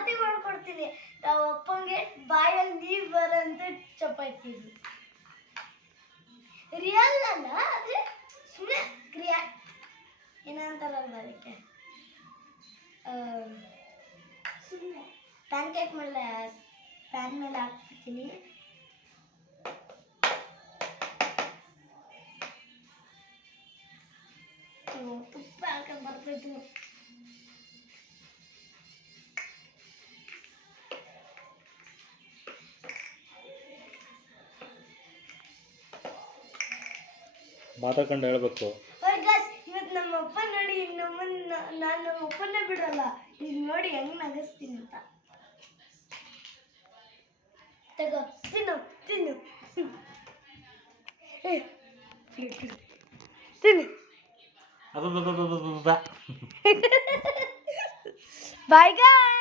ಚಪಾತಿ ಮಾಡ್ಕೊಡ್ತೀನಿ. ನಾವು ಅಪ್ಪಂಗೆ ಬಾಯಲ್ಲಿ ನೀರು ಬರೋಂತ ಚಪಾತಿ. ರಿಯಲ್ ಅಲ್ಲ, ಆದರೆ ಸುಮ್ಮನೆ ಕ್ರಿಯಾ ಏನಂತಾರಲ್ವ ಅದಕ್ಕೆ, ಸುಮ್ಮನೆ ಪ್ಯಾನ್ ಕೇಕ್ ಮೇಲೆ ಪ್ಯಾನ್ ಮೇಲೆ ಹಾಕ್ಬಿಡ್ತೀನಿ. ತುಪ್ಪ ಹಾಕೊಂಡು ಬರ್ತೈತಿ. ಮಾತಾಡ್ಕೊಂಡು ಹೇಳ್ಬೇಕು. ಇವತ್ತು ನಮ್ಮ ಅಪ್ಪ ನೋಡಿ, ನಾನು ನಮ್ಮ ಅಪ್ಪನ್ನೇ ಬಿಡಲ್ಲ. ಈಗ ನೋಡಿ ಹೆಂಗ್ ನಗಿಸ್ತೀನಿ ಅಂತ. ತಗೋ ತಿನ್ನು ತಿನ್ನು ತಿನ್ನು. Bye guys.